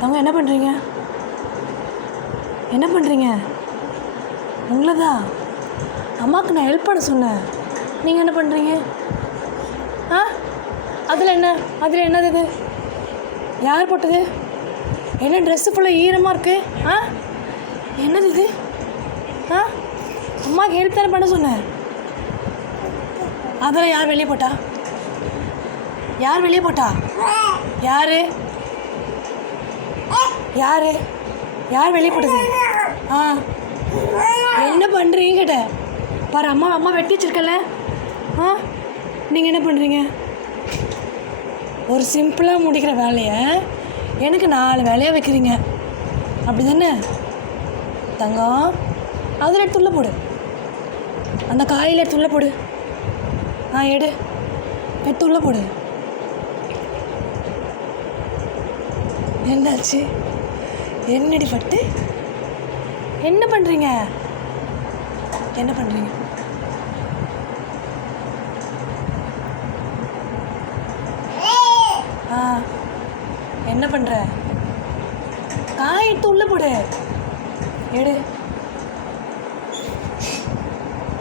அவங்க என்ன பண்ணுறீங்க? என்ன பண்ணுறீங்க? உங்களை தான் அம்மாவுக்கு நான் ஹெல்ப் பண்ண சொன்னேன். நீங்கள் என்ன பண்ணுறீங்க? ஆ அதில் என்னது இது? யார் போட்டது? என்ன ட்ரெஸ்ஸு ஃபுல்லாக ஈரமாக இருக்குது? ஆ என்னது இது? ஆ அம்மாவுக்கு ஹெல்ப் தானே பண்ண சொன்னேன். அதெல்லாம் யார் வெளியே போட்டா? யார் வெளியே போட்டா? யார் யார் யார் வெளியே போட்டது? ஆ என்ன பண்ணுறீங்க கேட்ட பாரு. அம்மா வெட்டி வச்சிருக்கல. ஆ நீங்கள் என்ன பண்ணுறீங்க? ஒரு சிம்பிளாக முடிக்கிற வேலையை எனக்கு 4 வேலையாக வைக்கிறீங்க, அப்படி தானே தங்கம்? அதில் எடுத்து உள்ள போடு. அந்த காயில் எடுத்து உள்ள போடு. எடுத்து உள்ள போடு. என்னாச்சு? என்னடி பட்டு? என்ன பண்ணுறீங்க? என்ன பண்ணுறீங்க? ஆ என்ன பண்ணுற? காய் எடுத்து உள்ள போடு. எடு.